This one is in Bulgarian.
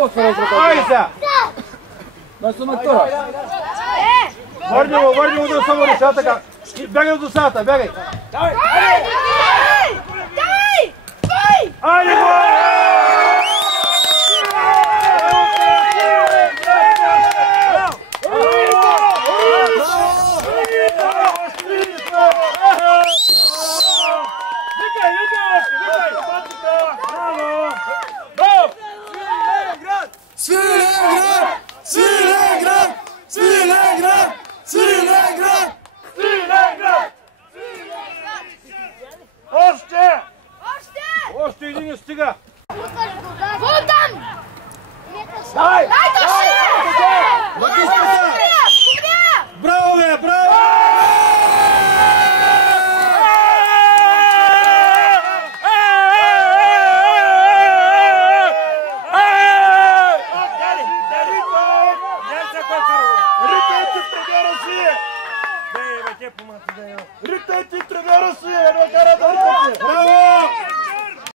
Ajde se! Da su na to. Върни му да само реша така. Бягай от досата, бягай. Давай! Айде, Още един не стига! Вотан! Давай! Дай! Браво, бе! Браво! Ритайте тренера си! Браво!